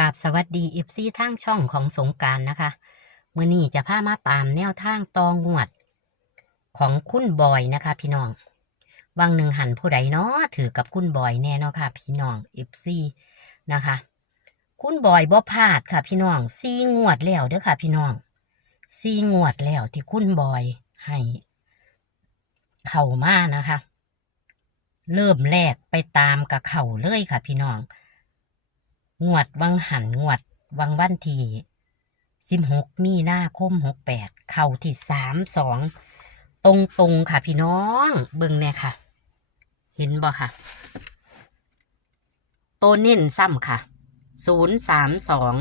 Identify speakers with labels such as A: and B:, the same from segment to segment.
A: กราบสวัสดีเอฟซีทางช่องของสงการนะคะเมื่อนี้จะพามาตามแนวทางตองวด ของคุณบอยนะคะ พี่น้องวังหนึ่งหันผู้ใดเนาะถือกับคุณบอยแน่เนาะค่ะ พี่น้องเอฟซีนะคะ คุณบอยบ่พลาดค่ะ พี่น้องซีงวดแล้วเด้อค่ะ พี่น้องซีงวดแล้วที่คุณบอยให้เข่ามานะคะ เริ่มแรกไปตามกับเข่าเลยค่ะ พี่น้อง งวดวังหันงวดวังวันที่สิบหกมีนาคมหกแปดเข่าที่สามสองตรงตรงค่ะพี่น้องเบิ่งเนี่ยค่ะ เห็นบ่ค่ะ ตัวเน้นซ้ำค่ะศูนย์สามสอง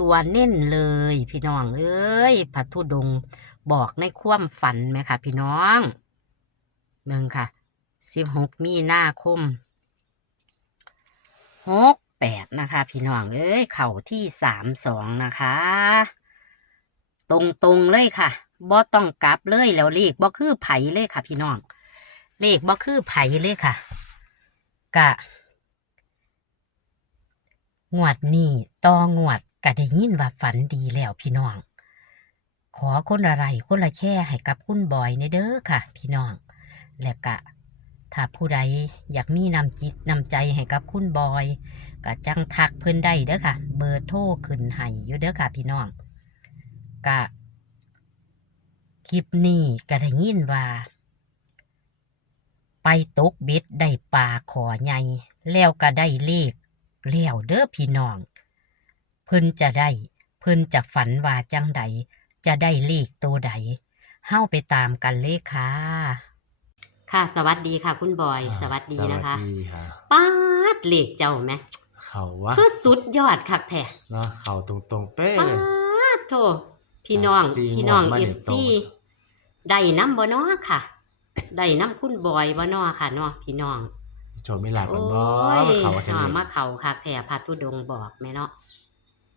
A: ตัวเน้นเลยพี่น้องเอ้ยพัทุดงบอกในความฝันไหมค่ะ พี่น้องเบิ่งค่ะสิบหกมีนาคมหก แปดนะคะ พี่น้องเอ้ยเข่าที่สามสองนะคะ ตรงตรงเลยค่ะบ่ต้องกลับเลยแล้วเลขบ่คือไผ่เลยค่ะ พี่น้อง เลขบ่คือไผ่เลยค่ะ กะงวดนี้ต่องวดก็ได้ยินว่าฝันดีแล้วพี่น้อง ขอคนอะไรคนละแค่ให้กับคุณบอยในเด้อค่ะ พี่น้อง และกะ ถ้าผู้ใดอยากมีนำจิตนำใจให้กับคุณบอยก็จังทักเพิ่นได้เด้อค่ะ เบอร์โทรขึ้นให้อยู่เด้อค่ะพี่น้องกะคลิปนี้ก็ได้ยินว่า ไปตกเบ็ดได้ปลาขอใหญ่แล้วก็ได้เลขแล้วเด้อพี่น้อง เพิ่นจะได้ เพิ่นจะฝันว่าจังใด จะได้เลขตัวใดเฮ้าไปตามกันเลยค่ะ ค่ะ สวัสดีค่ะ คุณบอย สวัสดีนะคะ
B: สวัสดีค่ะ
A: ป้าดเลขเจ้าไหม
B: เขาวะ
A: คือสุดยอดคักแท้
B: เนาะเขาตรงๆเป๊ะ
A: ป้า
B: เลย
A: ดโถพี่น้อง
B: สี่
A: พี่น้อง
B: งวดมา
A: เอ
B: เด็
A: ฟ
B: ดตรง
A: ซีได้น้ำบ่เนาะค่ะ ได้น้ำคุณบอยบ่เนาะค่ะเนาะพี่น้อง
B: โชว์ไม่หลับ
A: โอ้
B: กันบ่
A: ย
B: เขาจะ
A: หา
B: เล่น
A: มาเขาคักแท้พาทุดงค์บอกแม่เนาะ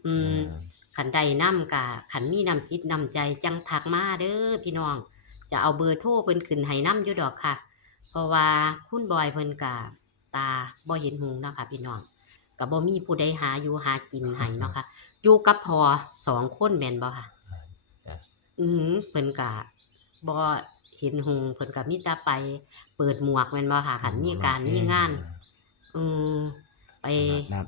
A: อืม
B: เออ
A: ขันใดน้ำกะขันมีน้ำจิตน้ำใจจังทักมาเด้อพี่น้อง จะเอาเบอร์โทรเพิ่นขึ้นให้น้ำอยู่ดอกค่ะ เพราะว่าคุณบอยเพิ่นกะตาบ่เห็นหูเนาะค่ะ พี่น้องก็บ่มีผู้ใดหาอยู่หากินให้เนาะค่ะอยู่กับพอสองคนแม่นบ่ค่ะ
B: จ้ะ
A: อืมเพิ่นกะบ่เห็นหูเพิ่นกะมีแต่ไปเปิดหมวกแม่นบ่ค่ะขันมีการมีงาน อืมไป
B: นัด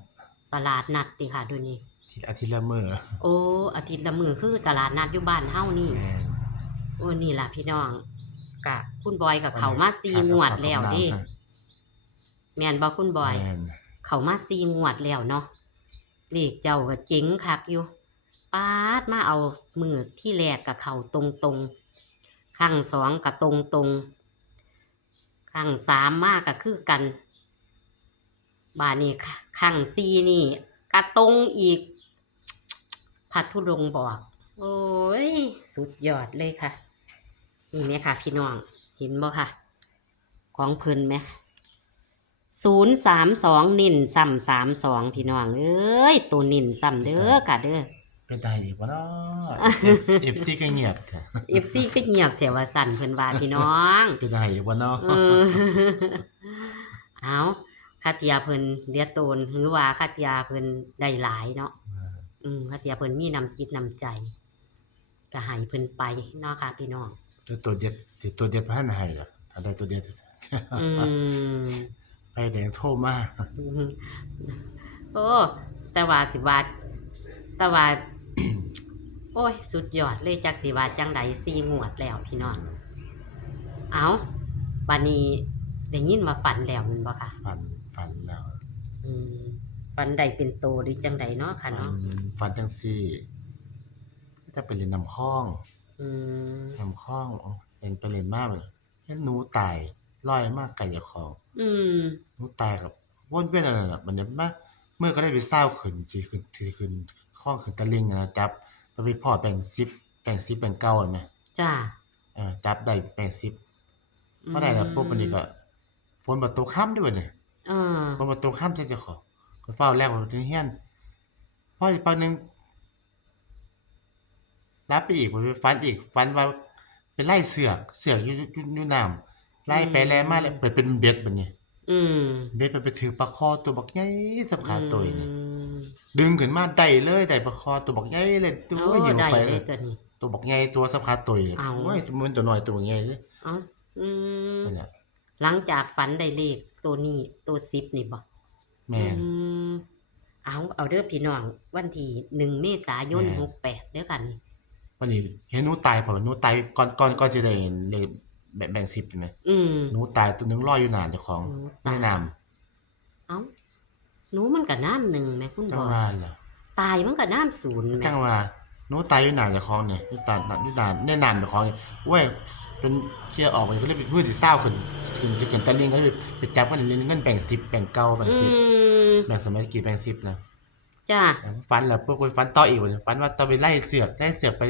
A: ตลาดนัดติค่ะเดูนี้
B: ทีอาทิตย์ละมื้อ
A: โอ้อาทิตย์ละมือคือตลาดนัดอยู่บ้านเฮานี่
B: แม่น
A: โอ้นี่ล่ะพี่น้องกะคุณบอยกับเขามาซีงวดแล้วเดิแม่นบ่คุณบอย
B: แม่น
A: เขามาซีงวดแล้วเนาะเลขเจ้าก็เจ๋งคักอยู่ปาดมาเอามือที่แรกกับเขาตรงตรงๆข้างสองกับตรงตรงๆข้างสามมากก็คือกัน บานี่ค่ะข้างซีนี่กระตรงอีก พัทธุดงค์บอก โอ้ย สุดยอดเลยค่ะ นี่ไหมค่ะพี่น้อง เห็นบ่ค่ะ ของเพิ่นไหมศูนย์สามสองนินซ้ำสามสองพี่น้อง เอ้ย ตัวนินซ้ำเด้อค่ะเด้อ
B: เป็นตายอีกบ่เนาะเอฟซีก็เงียบแท้
A: เอฟซีก็เงียบแถวว่าสั่นเพิ่นว่าพี่น้อง
B: เป็นตายอีกบ่เนาะ
A: เออเอาคาเทียเพิ่นเดียโตนหรือว่าคาเทียเพิ่นได้หลายเนาะอืมคาเทียเพิ่นมีนำจิตนำใจ ก็ให้เพิ่นไปเนาะค่ะพี่น้อง
B: แล้วตัวเด็ดสิตัวเด็ดพันให้ล่ะถ้าได้ตัวเด็ด
A: อืม
B: ไปแดงโทรมา
A: โอ้แต่ว่าสิว่าแต่ว่าโอ้ย สุดยอดเลยจากสิว่าจังใดสี่งวดแล้วพี่น้องเอาบัดนี้ได้ยินว่าฝันแล้วแมันบ่ค่ะ
B: ฝันฝันแล้ว
A: อืมฝันใดเป็นโตหรือจังใดเนาะค่ะ
B: ฝัน
A: เนาะ
B: ฝันจังซี่ จะไปเล่นน้ำคลอง
A: อืม
B: น้ำคลองอ๋อเห็นไปเล่นมากเลยเห็นหนูตายลอยมากไกลจากคลอง
A: อืม
B: หนูตายกับวนเวียนอะไรน่ะมันจะมาเมื่อก็ได้ไปเศร้าวขึ้นสิขึ้นถือขึ้นคล้องขึ้นตะลิงนะจับไปไปพ่อแบ่งซิปแบ่งซิปแบ่งเก้าอันไหม
A: จ้า
B: เออจับได้แบ่งซิปพอได้แล้วปุ๊บมันนี่ก็ฝนประตูค่ำด้วยเนี่ย
A: เออ
B: ฝนประตูค่ำใช่จะขอก็เฝ้าแรกว่าถึงเฮียนพออีกปานหนึง รับไปอีกไปฟันอีกฟันว่าไปไล่เสือกเสือกอยู่อยู่อยู่น้ำไล่ไปไล่มาเลยเปิดเป็นเบ็ดบัดนี้
A: อืม
B: เบ็ดไปไปถือปลาคอตัวบักใหญ่สับขาตัวนี่
A: อืม
B: ดึงขึ้นมาได้เลยได้ประคอตัวบักใหญ่เลยตัว
A: โอ้
B: หิว
A: ได้
B: ไป
A: เลยตัวนี้
B: ตัวบักใหญ่ตัวสำคัญตัวใหญ่
A: เอา
B: โอ้ยมันตัวน้อยตัวใหญ่เลย
A: เอาอืม
B: นั่นแหละ
A: หลังจากฝันได้เลขตัวนี้ตัวซิปนี่บ่
B: แม่น
A: อืมเอาเอาเด้อพี่น้องวันที่หนึ่งเมษายน
B: แม่
A: หกแปดเด้อกันนี่
B: วันนี้เห็นหนูตายเปล่าหนูตายก่อนก่อนก่อนจะได้ได้แบ่งแบ่งสิบใช่ไหม
A: อืม
B: หนูตายตัวหนึงรออยู่นานเจ้าของ
A: หนู
B: ไม่
A: ตาย
B: นาม
A: เอ้าหนูมันก็น้ำหนึ่งแม่คุณ
B: จั
A: บ
B: ง
A: อก
B: ว่าเหรอ
A: ตายมันก็น้ำศูนย์แม่
B: จังว่าหนูตายอยู่นานเจ้าของเนี่ยหนูตายอยู่นานแน่นามเจ้าของเนี่ยเว้ยจนเคลียร์ออกไปก็เลยไปเพื่อที่เศร้าขึ้นขึ้นจะขึ้นตะลิงก็เลยไปจับกันเล่นเงินแบ่งสิบแบ่งเก้าแบ่ง
A: อื
B: สิบ
A: ม
B: แบ่งสมัยกี่แบ่งสิบนะ
A: จ้า
B: ฟันแล้วปุ๊บไปฟันต่ออีกวันฟันว่าต้องไปไล่เสือกไล่เสือกไป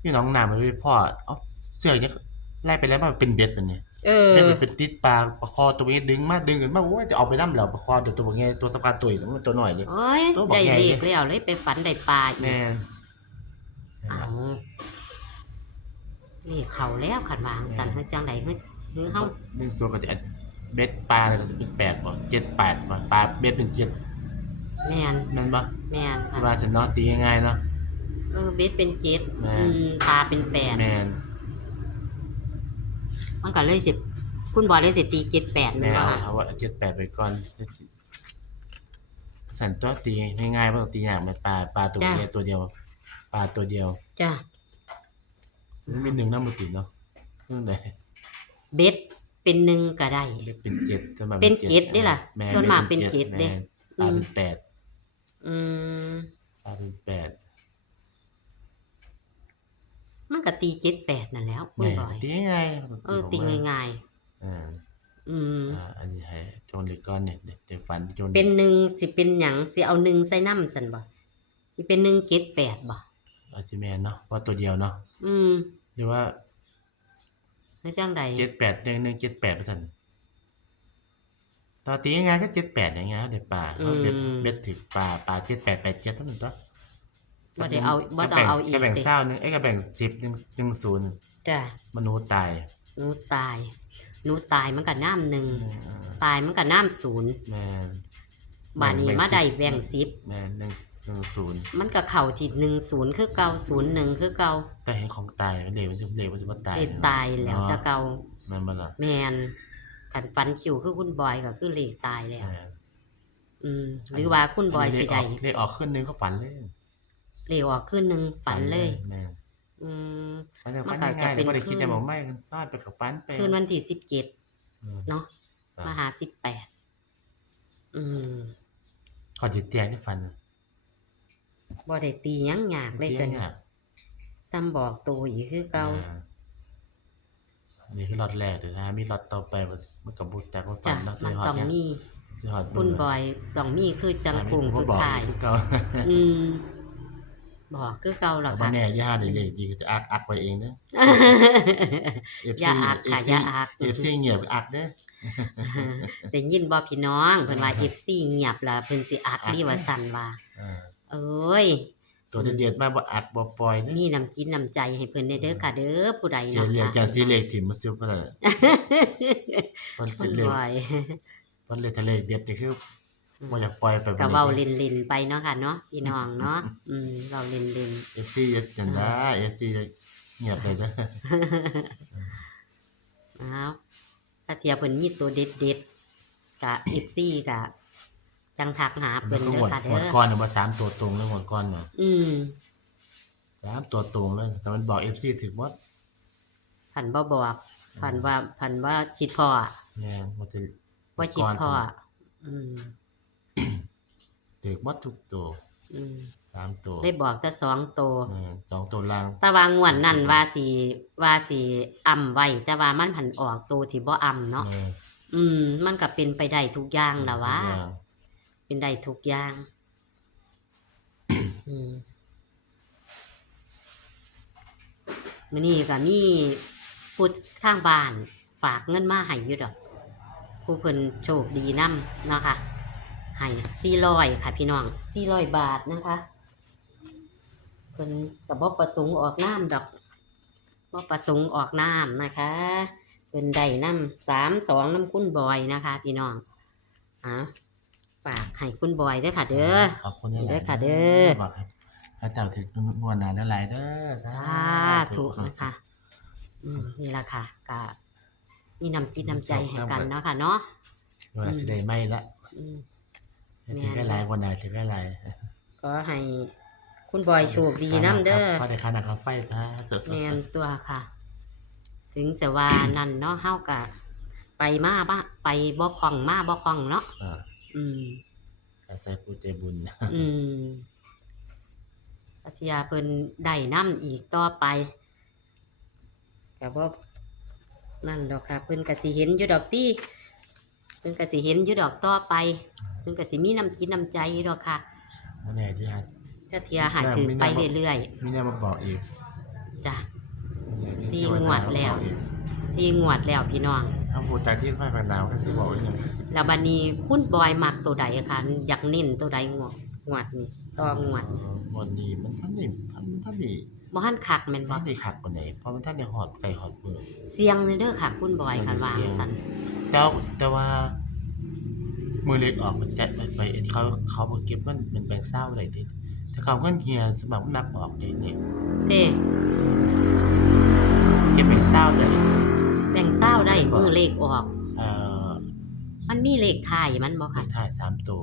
B: ที่หน้องน้ำไปพ่อเอ้าเสือกเนี่ยไล่ไปแล้วมันเป็นเบ็ดมันเนี่ย
A: เออ
B: เบ็ดมันเป็นติดปลาประคอตัวนี้ดึงมาดึงกันมาโอ้ยจะเอาไปน้ำเหล่าประคอเดี๋ยวตัวบางไงตัวสำคัญตัวอีกมันตัวหน่อยเลย
A: โอ้ย
B: ตัวบอก
A: ได้
B: ใหญ่
A: เล
B: เลย
A: ขแล้วเลยไปฝันได้ปลาอีก
B: แม่
A: เอาเลขเขาแล้วขันวางสันเฮาจังไดเฮาเฮาเฮา
B: หนึ่งส่วนก็จะเบ็ดปลาเนี่ยก็จะเป็นแปดป่ะเจ็ดแปดป่ะปลาเบ็ดเป็นเจ็ด
A: แม่น
B: นั่นปะ
A: แม่น
B: ที่
A: ค่ะ
B: ว่าเสร็จเนาะตีง่ายๆเนาะ
A: เออเบสเป็นเจ็ด
B: แม่น
A: อืมปลาเป็นแปด
B: แมน
A: มันก็เลยสิคุณบอยเลยสิตีเจ็ดแปด
B: แม
A: แม่น
B: ว
A: บ่
B: เอาว่าเจ็ดแปดไปก่อนสันตัวตีง่ายๆเพราะตีอย่างมันปลาปลาตัวเดียวตัวเดียวปลาตัวเดียว
A: จ้า
B: มันมีหนึ่งน้ำมือติดเนาะเรื่องไหน
A: เบสเป็นหนึ่งก็ได้
B: เรียกเป็นเจ็ดสมัย
A: เป็นเจ็ดนี่ล่ะ
B: แม่
A: ส่วนมากเป็นเจ็ดเด้
B: แม่ปลาเป็นแปด
A: อืม
B: ปลาเป็นแปด
A: มันก็ตีเจ็ดแปดนั่นแหล้วคุณ
B: แม่
A: บอย
B: ตีง่าย
A: เออ ตีง่าย
B: อ่า
A: ๆอืม
B: อ่าอันนี้ให้โจนเหล็กก้อนเนี่ยเดี๋ยวฟันโจน
A: เป็นหนึ่งสิเป็นหยังสิเอาหนึ่งใส่น้ำสันบ่สิเป็นหนึ่งเจ็ดแปดบ่
B: อาจิแมนเนาะว่าตัวเดียวเนาะ
A: อืม
B: หรือว่า
A: แล้วจังใด
B: เจ็ดแปดหนึ่งหนึ่งเจ็ดแปดเปอร์เซ็นต์ ต่อตีง่ายๆก็เจ็ดแปดอย่างเงี้ยเดี๋ยวปลาเขาเบ็ดเบ็ดถึงปลาปลาเจ็ดแปดแปดเจ็ดเท่านั้นตัว
A: บ่ได้เอาบ่ต้องเอาอีก
B: ก็แบ่ง
A: ติ
B: เศร้าหนึงไอ้ยก็แบ่งสิบหนึ่งหนึ่งศูนย์
A: จ้ะ
B: มนุษย์ตาย
A: หนูตายหนูตายมันก็น้ำหนึ่งตายมันก็น้ำศูนย์
B: แม่น
A: บาดนี้
B: แบ่ง
A: มา
B: สิบ
A: ได้แบ่งสิบ
B: แม่นหนึ่งหนึ่งศูนย์
A: มันก็เข้าที่หนึ่งศูนย์คือเก่าศูนย์หนึ่งคือเก่า
B: แต่เห็นของตายเด็กมันจะเด็กมันจะมาตาย
A: เลขตายแล้วแตะเก่า
B: มันมันละ
A: แมน กันฟันคิวคือคุณบอยก็คือเลขตายแล้ว
B: แม่น
A: อืม หรือว่าคุณบอยสิได้
B: เลขออกขึ้นนึงก็ฝันเลย
A: เลขออกขึ้นหนึ่งฝันเลย
B: แม่น
A: อืม
B: ฝันจะ
A: มั
B: ฝั
A: น
B: น
A: อาจจะ
B: ง่ายๆ
A: เป็
B: แต่
A: น
B: ไม่ได้คิด
A: คืน
B: แต่บอกไม่นอนไปกับฝันไป
A: คืนวันที่สิบเจ็ด
B: อืม
A: เนาะ
B: อ่าม
A: มาหาสิบแปดอืม
B: ขอจิตเตียงที่ฝัน
A: บ่ได้ตีหยังยากเลยตัว
B: ตี
A: นี้
B: อะ
A: ซ้ำบอกตัวอีกคือเก่า
B: อ่ นี่คือล็อตแรกเดี๋ยวนะมีล็อตต่อไปมันกับบุตรจากว่าฝั
A: จ้ะ
B: นแล้ว
A: มัน
B: สิฮอด
A: ต้อง
B: ยัง
A: มี
B: สิฮอด
A: คุณบอยต้องมีคือจังกรุงสุดท้าย
B: คือเก่า
A: อืมบอกคือเก่าหรอ
B: แต่
A: ค่ะ
B: บ่แน่ย่าได้เลขดีก็จะอักอักไปเองเด้อ FC
A: อย่าอักค่ะอย่าอัก
B: FC เงียบอักเด้อ
A: ได้ยินบ่พี่น้องเพิ่นว่า FC เงียบล่ะเพิ่นสิอักดีว่าสั่นว่า
B: อ่า
A: เอ้ย
B: ตัวเด็ดๆมาบ่อักบ่ปล่อยเด้อ
A: มีน้ำจิตน้ำใจให้เพิ่นได้เด้อค่ะเด้อผู้ใด
B: เสีย
A: เนาะ
B: เรียก
A: ค่ะ
B: จากที่เลขถิ่มมาซิบก็ได้มัน
A: คุ
B: สิ
A: ณ
B: เลข
A: บอย
B: มันเลยทะเลเด็ดนี่คือบ่อยากปล่อยไป
A: ก็เว้าเล่นๆไปเนาะค่ะเนาะพี่น้องเนาะอืมเว้าเล่น
B: FC จังได้ FC เงียบเลยเด้อ
A: ๆอ้าวถ้าเทียเพิ่นมีตัวเด็ดๆกะ FC กะ จังทักหา
B: มั
A: เพิ่
B: น
A: น
B: ก็
A: เด้
B: หม
A: อ
B: ด
A: ค่ะ
B: หม
A: เด้
B: ด
A: อ
B: ก้อนน่ะมาสามตัวตรงเลยหมดก้อนน่ะ
A: อืม
B: สามตัวตรงเลยแต่มันบอก FC ถึงหมด
A: ผันบ่บอกผันว่าผันว่าคิดพ่ออะ
B: แม่นบ่ถึง
A: ว่าคิดพ่ออะอืม
B: ถึงหมดทุกตัว
A: อืม
B: สามตัว
A: ได้บอกแต่สองโตว
B: แม่นสองตัวล่าง
A: แต่ว่างวดนั่นว่าสิว่าสิอ่ำไว้แต่ว่ามันผันออกตัวที่บ่อ่ำเนาะ
B: แม่น
A: อืม มันก็เป็นไปได้ทุกอย่างล่ะวะ
B: ทุกอย่าง
A: เป็นได้ทุกอย่างอืมมื้อนี้ก็มีผู้ข้างบ้านฝากเงินมาให้อยู่ดอก ผู้เพิ่นโชคดีนำเนาะค่ะให้400ค่ะ พี่น้อง400บาทนะคะเพิ่นก็บ่ประสงค์ออกน้ำดอกบ่ประสงค์ออกน้ำนะคะเพิ่นได้น้ำสามสองน้ำคุณบอยนะคะ พี่น้องอะ ฝากให้คุณบอยเด้อค่ะ เด้อ
B: ขอบคุณที่
A: เด้อค่ะเด้อ
B: บอกครับพระเจ้าถึงนวลนานแล้วหลายเด้อ
A: สาธุนะคะอืมนี่ละค่ะกะนี่นำจิตนำใจให้กันเนาะค่ะเนาะ
B: เวลาสิได้ไหม่ละ
A: อืม
B: ถึงได้หลายวันไหนถึงได้หลาย
A: ก็ให้คุณบอยโชคดีน้ำเด้อ
B: พอได้ค่าน้ำค่าไฟซะเสร็จ
A: แมนตัวค่ะ ถึงจะว่านั่นเนาะเฮากะไปมาบ้าไปบ่คล่องมาบ่คล่องเนาะ
B: อ่า
A: อืม
B: ใส่ผู้ใจบุญ
A: อืมพัทยาเพิ่นได้น้ำอีกต่อไปก็บ่นั่นดอกค่ะเพิ่นก็สิเห็นอยู่ดอกตี้เพิ่นก็สิเห็นอยู่ดอกต่อไปเพิ่นก็สิมีน้ำจิตน้ำใจอยู่ดอกค่ะ
B: วันไหนที่ฮะ
A: ถ้าเทียหาถือไปเรื่อย
B: มีเนี่ยมาบอกอีก
A: ๆจ้ะ
B: มี
A: สี่
B: เทวดาง
A: วดแล้ว
B: มาบอกอีก
A: ซีงวดแล้วพี่น้อง
B: ถ้าผู้ใจที่ค่อยกันดาวก็สิบอกอีกอย่าง
A: แล้วบัดนี้คุณบอยมักตัวใดคะอยากเน้นตัวใดงวดงวดนี่ต่องวด
B: เอ่อวันนี้มันท่านนี่มันท่านนี่
A: บ่ทันคักแม่นบ่
B: ท่านนี่ขักกว่าไหนเพราะมันท่านในหอดไก่หอดเปิด
A: เสียงเลยเด้อค่ะ คุณบอยคันว่าซั่น
B: แต่ว่าแต่ว่า มือเล็กออกมันจัดไปไปอันเขาเขาบอกเก็บมันเป็นแบงค์เศร้าอะไรดิถ้าเขาเงินเฮียสมัครมันนักออกเลยเนี่ย
A: เด้
B: เก็บแบงค์เศร้าเลย
A: แบ่งเศร้าได้มือเลขออก
B: เอ่อ
A: มันมีเลขท้ายมันบ่
B: เล
A: ค่ะ
B: ขถ่ายสามตัว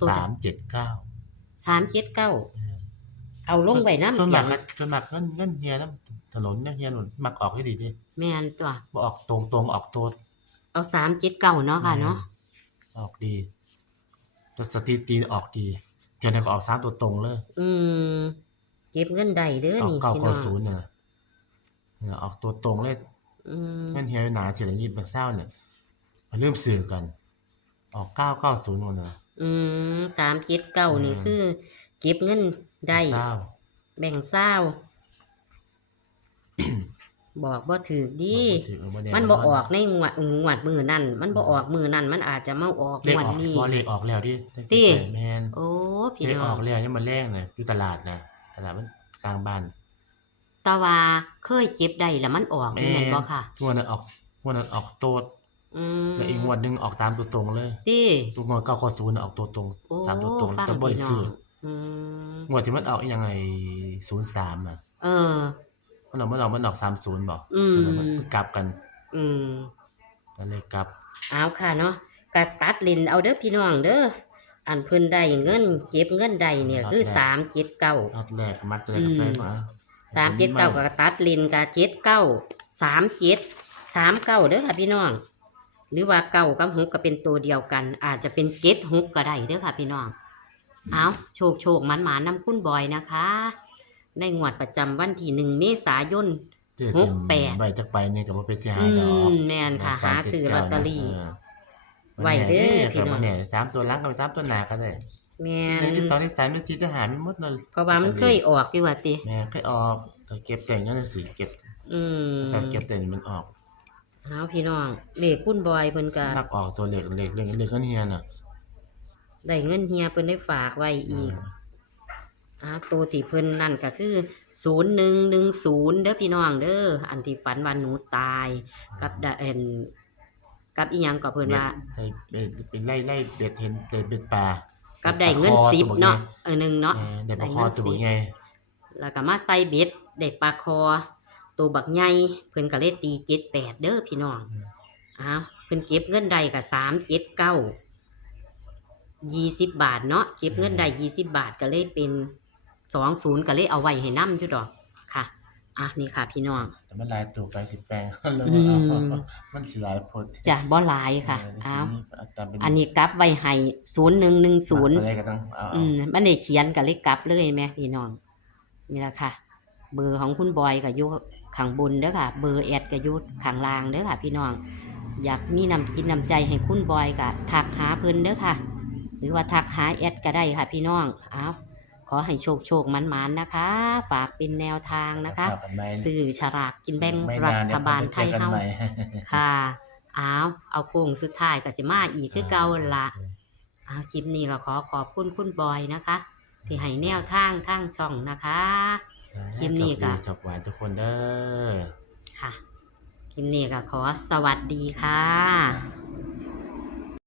A: ตัวไหน
B: สามเจ็ดเก้า
A: 379เอาลงไว้นำ
B: ส่วนมากก็ส่วนมากเงินเงินเฮียน้ำถนนเนี่ยเฮียถนนมักออกให้ดีดิ
A: แม่นตัว
B: บ่ออกตรงตรงๆออกตัว
A: เอา379เนาะค่ะเนาะ
B: ออกดีตัวสถิติออกดีเทียนนก็ออกสามตัวตรงเลย
A: อืมเก็บเงินได้เด้อ
B: ออก
A: นี่
B: เก้า
A: พี่น้
B: เก้า
A: อง
B: ศูนย์เนี่ยเนี่ยออกตัวตรงเลย
A: อืม
B: เงินเฮียหนาเสียงยินเป็นเศร้าเนี่ยมาเริ่มสื่อกัน ออกเก้าเก้าศูนย์นู่นนะ
A: อืม379นี่คือ เก็บเงินได้
B: เศร้า
A: แบ่งเศร้า บอกบ่ถือดี
B: บ่ถือบ่แมั
A: นบ่ออกในงวดงวดมือนั่น มันบ่ออกมือนั่น มันอาจจะมาออก
B: เลข
A: งวด
B: ออก
A: นี้
B: พอเลขออกแล้วดิ
A: ติ
B: แมน
A: โอ้พี่
B: เลข
A: น้
B: อ
A: อ
B: องกแล้วเนี่ยมันแรงนะอยู่ตลาดนะตลาดมันกลางบ้าน
A: แตะว่าเคยเก็บได้แล้วมันออกนี่แม่นบ่ค่ะ
B: งวดนั้นออกงวดนั้นออกโตด
A: อืม
B: แล้วอีกงวดหนึงออกสามตัวตรงเลย
A: ติ
B: ตัวงวดเก้าข้อศูนย์ออกตัวตรง
A: โอ้
B: สามตัวตรง
A: ฟัง
B: แต่บ่ได้
A: พี่น้
B: ซื้อ
A: องอืม
B: งวดที่มันออกยังไงศูนย์สามอะ
A: เออ
B: มันออกมันออกมันออกสามศูนย์บอก
A: อืม
B: มันกลับกัน
A: อืม
B: ก็เลยกลับ
A: เอาค่ะเนาะก็ตัดลินเอาเด้อพี่น้องเด้ออันเพิ่นได้เงินเก็บเงินได้เนี่ย คือ379
B: รอบแรกมักเลยกับใส่มา
A: สามเจ็ดเก้ากับตัดลินกับเจ็ดเก้าสามเจ็ดสามเก้าเด้อค่ะพี่น้อง หรือว่าเก้ากับหกก็เป็นตัวเดียวกัน อาจจะเป็นเจ็ดหกก็ได้เด้อค่ะพี่น้อง เอาโชคโชคหมันหมานำคุณบอยนะคะ ในงวดประจำวันที่หนึ่งเมษายน
B: เจอ
A: ห
B: ที
A: ก
B: ม
A: แปด
B: ใบจักใบนี่กับว่าเป็นเสียหา
A: อื
B: ยดอก
A: มแมนค่ะ หาซื้อลอตเตอรี่ไว้เด้อพี่
B: พี่
A: น้
B: น้
A: อ
B: องงเนี่ยสามตัวหล้างกับสามตัวหนาก็ได้
A: แมน
B: ในที่สองที่สามที่สี่ที่หาไม่หมดเลย
A: เพราะว่ามันเคยออกอยู่ว่าติ
B: แม่เคยออกแต่เก็บแต่งเงินสีเก็บ
A: อืม
B: แต่เก็บแต่งมันออก
A: เอาพี่น้องเลขคุณบอยเพิ่นก็
B: นักออกตัวเล็กเล็กเล็กเล็กก็เฮียน่ะ
A: ได้เงินเฮียเพิ่นได้ฝากไว้อีกอ่าตัวที่เพิ่นนั่นก็คือศูนย์หนึ่งหนึ่งศูนย์เด้อพี่น้องเด้ออันที่ฝันว่าหนูตาย กับดาเอ็นกับอีหยังก็เพิ่นว่า
B: ใส่เป็นไล่ไล่เบ็ดเห็นเบ็ดเบ็ดปลา
A: กับได้เงินสิบเนาะเออหนึ่งเนาะ
B: เด็ดปลาคอตัวไง
A: แล้วก็มาใส่เบ็ดได้ปลาคอ ตัวบักใหญ่เพิ่นก็เลยตีเจ็ดแปดเด้อพี่น้องอ้าวเพิ่นเก็บเงินได้ก็สามเจ็ดเก้ายี่สิบบาทเนาะเก็บเงินได้ยี่สิบบาทก็เลยเป็นสองศูนย์ก็เลยเอาไว้ให้นํอยู่ดอกค่ะ อะนี่ค่ะ พี่น้อง
B: แต่มันลายตัวไปสิแปลงแล้ว
A: อืม
B: มันสิลายพด
A: จ้ะบ่หลายค่ะ
B: เอ
A: อ้าว
B: อตามเป็น
A: อันนี้กลับไว้ให้ศูนย์หนึ่งหนึ่งศูนย์
B: ตัวเลขก็ต้องเอา
A: อืมมันได้เขียนกับเลขกลับเลยแม่พี่น้อง นี่แหละค่ะ เบอร์ของคุณบอยกับยุข้างบนเด้อค่ะ เบอร์แอดกับยุข้างล่างเด้อค่ะ พี่น้อง อยากมีนำจิตนำใจให้คุณบอยกับทักหาเพิ่นเด้อค่ะ หรือว่าทักหาแอดก็ได้ค่ะ พี่น้องเอา ขอให้โชคโชคมันมันๆนะคะ ฝากเป็นแนวทางนะคะ
B: เอากันไหม
A: ซื้อฉลากกินแบ่ง
B: ไม่
A: รั
B: นาน
A: ฐบาลไทย
B: ดี๋ว
A: เฮา
B: จอกันใหม่
A: ค่ะอ้าวเอาโค้งสุดท้ายก็จะมาอีกคือเก่าละอ้าวคลิปนี้ก็ขอขอบคุณคุณบอยนะคะ ที่ให้แนวทางทางช่องนะคะคลิปนี้ก็
B: จบหวานทุกคนเด้อ
A: ค่ะคลิปนี้ก็ขอสวัสดีค่ะ